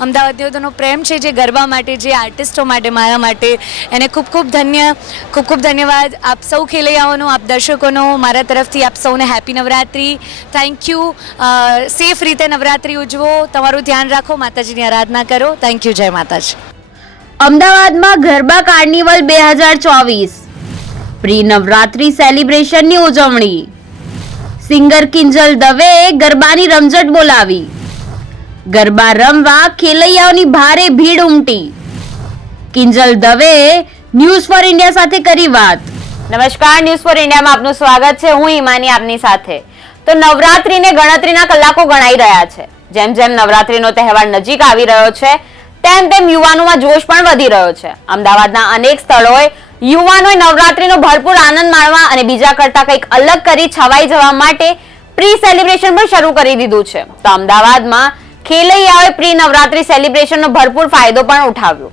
અમદાવાદીઓનો પ્રેમ છે જે ગરબા માટે, જે આર્ટિસ્ટો માટે, મારા માટે. એને ખૂબ ખૂબ ધન્ય, ખૂબ ખૂબ ધન્યવાદ. આપ સૌ ખેલૈયાઓનો, આપ દર્શકોનો, મારા તરફથી આપ સૌને happy Navratri thank you safe રીતે નવરાત્રી ઉજવો. તમારું ધ્યાન રાખો. માતાજીની આરાધના કરો. થેન્ક યુ જય માતાજી. અમદાવાદમાં ગરબા કાર્નિવલ બે હજાર ચોવીસ. પ્રી નવરાત્રી સેલિબ્રેશનની ઉજવણી. સિંગર કિંજલ દવેએ ગરબાની રમઝટ બોલાવી. ગરબા રમવા ખેલૈયાઓની ભારે ભીડ ઉમટી. Kinjal Dave news four India સાથે કરી વાત. નમસ્કાર, ન્યૂઝ ફોર ઇન્ડિયામાં આપનું સ્વાગત છે. હું ઈમાની આપની સાથે. તો નવરાત્રીને ગણતરીના કલાકો ગણાઈ રહ્યા છે. જેમ જેમ નવરાત્રીનો તહેવાર નજીક આવી રહ્યો છે, તેમ તેમ યુવાનોમાં જોશ પણ વધી રહ્યો છે. અમદાવાદના અનેક સ્થળોએ યુવાનોએ નવરાત્રીનો ભરપૂર આનંદ માણવા અને બીજા કરતા કંઈક અલગ કરી છવાઈ જવા માટે પ્રી સેલિબ્રેશન પણ શરૂ કરી દીધું છે. તો અમદાવાદમાં ખેલૈયાઓએ પ્રી નવરાત્રી સેલિબ્રેશનનો ભરપૂર ફાયદો પણ ઉઠાવ્યો.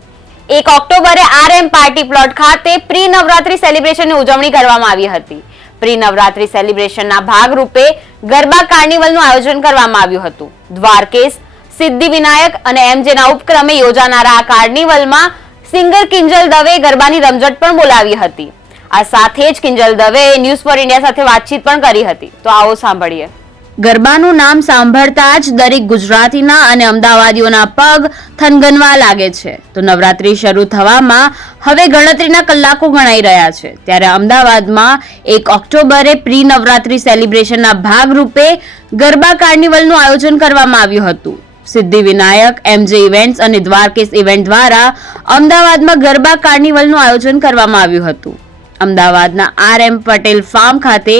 એક ઓક્ટોબરે આર એમ પાર્ટી પ્લોટ ખાતે પ્રી નવરાત્રી સેલિબ્રેશનની ઉજવણી કરવામાં આવી હતી. પ્રી નવરાત્રી સેલિબ્રેશનના ભાગરૂપે ગરબા કાર્નિવલનું આયોજન કરવામાં આવ્યું હતું. દ્વારકેશ, સિદ્ધિ વિનાયક અને એમજેના ઉપક્રમે યોજાનારા આ કાર્નિવલમાં સિંગર કિંજલ દવે ગરબાની રમઝટ પણ બોલાવી હતી. આ સાથે જ Kinjal Dave news four India સાથે વાતચીત પણ કરી હતી. તો આવો સાંભળીએ. ગરબાનું નામ સાંભળતા જ દરેક ગુજરાતીના અને અમદાવાદીઓના પગ થનગનવા લાગે છે. તો નવરાત્રી શરૂ થવામાં હવે ગણતરીના કલાકો ગણાઈ રહ્યા છે. ત્યારે અમદાવાદમાં એક ઓક્ટોબરે પ્રી નવરાત્રી સેલિબ્રેશનના ભાગરૂપે ગરબા કાર્નિવલનું આયોજન કરવામાં આવ્યું હતું. સિદ્ધિ વિનાયક એમજે ઇવેન્ટ્સ અને દ્વારકેશ ઇવેન્ટ દ્વારા અમદાવાદમાં ગરબા કાર્નિવલનું આયોજન કરવામાં આવ્યું હતું. અમદાવાદના આર એમ પટેલ ફાર્મ ખાતે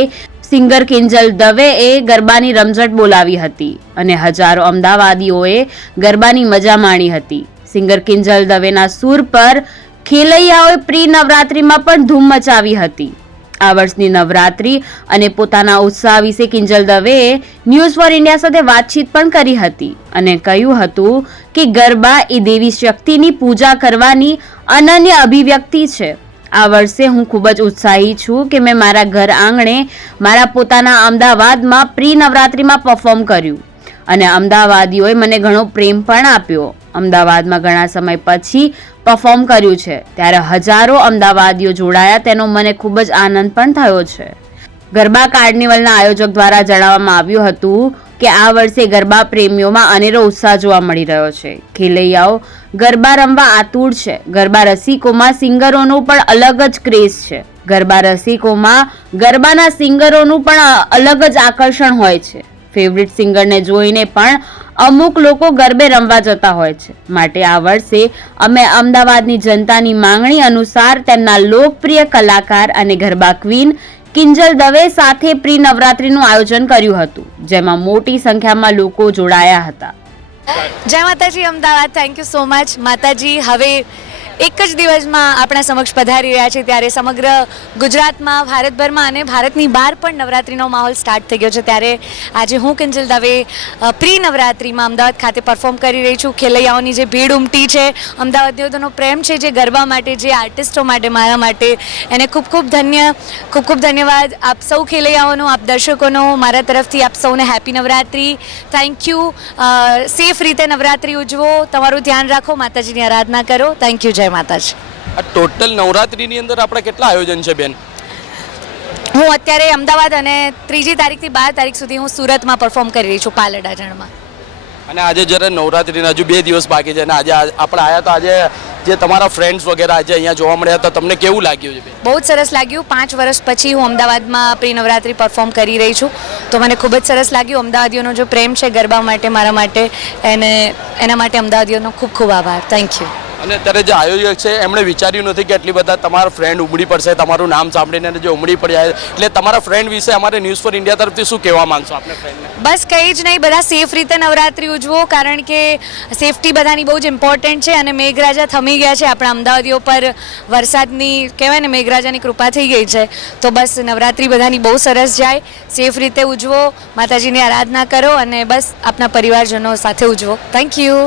સિંગર કિંજલ દવેએ ગરબાની રમઝટ બોલાવી હતી અને હજારો અમદાવાદીઓએ ગરબાની મજા માણી હતી. સિંગર કિંજલ દવેના સૂર પર ખેલૈયાઓએ પ્રી નવરાત્રિમાં પણ ધૂમ મચાવી હતી. આ વર્ષની નવરાત્રી અને પોતાના ઉત્સાહ વિશે કિંજલ દવેએ ન્યૂઝ ફોર ઇન્ડિયા સાથે વાતચીત પણ કરી હતી અને કહ્યું હતું કે ગરબા એ દેવી શક્તિની પૂજા કરવાની અનન્ય અભિવ્યક્તિ છે. આ વર્ષે હું ખૂબ જ ઉત્સાહી છું કે મેં મારા ઘર આંગણે મારા પોતાના અમદાવાદમાં પ્રી નવરાત્રિમાં પરફોર્મ કર્યું. અને અમદાવાદીઓએ મને ઘણો પ્રેમ પણ આપ્યો. અમદાવાદમાં ઘણા સમય પછી પરફોર્મ કર્યું છે. ત્યારે હજારો અમદાવાદીઓ જોડાયા તેનો મને ખૂબ જ આનંદ પણ થયો છે. ગરબા કાર્નિવલના આયોજક દ્વારા જણાવવામાં આવ્યું હતું કે આ વર્ષે ગરબા પ્રેમીઓમાં અનેરો ઉત્સાહ જોવા મળી રહ્યો છે. ખેલૈયાઓ ગરબા રમવા આતુર છે. ગરબા રસિકોમાં સિંગરોનું પણ અલગ જ ક્રેઝ છે. ગરબા રસિકોમાં ગરબાના સિંગરોનું પણ અલગ જ આકર્ષણ હોય છે. ફેવરિટ સિંગરને જોઈને પણ અમુક લોકો ગરબે રમવા જતા હોય છે. માટે આ વર્ષે અમે અમદાવાદની જનતાની માંગણી અનુસાર તેમના લોકપ્રિય કલાકાર અને ગરબા ક્વીન કિંજલ દવે સાથે પ્રી નવરાત્રીનું આયોજન કર્યું હતું, જેમાં મોટી સંખ્યામાં લોકો જોડાયા હતા. જય Mataji, Ahmedabad. Thank you so much Mataji, હવે એક જ દિવસમાં આપણા સમક્ષ પધારી રહ્યા છે ત્યારે સમગ્ર ગુજરાતમાં, ભારતભરમાં અને ભારતની બહાર પણ નવરાત્રિનો માહોલ સ્ટાર્ટ થઈ ગયો છે. ત્યારે આજે હું, કિંજલ દવે પ્રી નવરાત્રિમાં અમદાવાદ ખાતે પરફોર્મ કરી રહી છું. ખેલૈયાઓની જે ભીડ ઉમટી છે અમદાવાદીઓનો પ્રેમ છે જે ગરબા માટે, જે આર્ટિસ્ટો માટે, મારા માટે, એને ખૂબ ખૂબ ધન્ય, ખૂબ ખૂબ ધન્યવાદ. આપ સૌ ખેલૈયાઓનો, આપ દર્શકોનો, મારા તરફથી આપ સૌને happy Navratri. Thank you safe રીતે નવરાત્રિ ઉજવો. તમારું ધ્યાન રાખો. માતાજીની આરાધના કરો. થેન્ક યુ જય માતાજી. આ ટોટલ નવરાત્રીની અંદર આપણે કેટલા આયોજન છે બેન? હું અત્યારે અમદાવાદ અને ત્રીજી તારીખથી બાર તારીખ સુધી હું સુરતમાં પરફોર્મ કરી રહી છું પાલડ અડાજણમાં અને આજે જ્યારે નવરાત્રીના હજુ બે દિવસ બાકી છે અને આજે આપણે આવ્યા તો આજે જે તમારા ફ્રેન્ડ્સ વગેરે આજે અહીંયા જોવા મળ્યા તો તમને કેવું લાગ્યું છે બહુ જ સરસ લાગ્યું. પાંચ વર્ષ પછી હું અમદાવાદમાં પ્રી નવરાત્રી પરફોર્મ કરી રહી છું. તો મને ખૂબ જ સરસ લાગ્યું. અમદાવાદીઓનો જો પ્રેમ છે ગરબા માટે મારા માટે એને એના માટે અમદાવાદીઓનો ખૂબ ખૂબ આભાર. થેન્ક યુ અને અત્યારે જે આયોજક છે, એમણે વિચાર્યું નથી કે એટલી બધા તમારા ફ્રેન્ડ ઉમડી પડશે, તમારું નામ સાંભળીને જે ઉમડી પડ્યા એટલે તમારા ફ્રેન્ડ વિશે અમારે ન્યૂઝ ફોર ઇન્ડિયા તરફથી શું કહેવા માંગશો આપણે બસ કંઈ જ નહીં, બધા સેફ રીતે નવરાત્રી ઉજવો, કારણ કે સેફટી બધાની બહુ જ ઇમ્પોર્ટન્ટ છે અને મેઘરાજા થમી ગયા છે આપણા અમદાવાદીઓ પર. વરસાદની, કહેવાય ને, મેઘરાજાની કૃપા થઈ ગઈ છે. તો બસ નવરાત્રી બધાની બહુ સરસ જાય. સેફ રીતે ઉજવો, માતાજીની આરાધના કરો અને બસ આપના પરિવારજનો સાથે ઉજવો. Thank you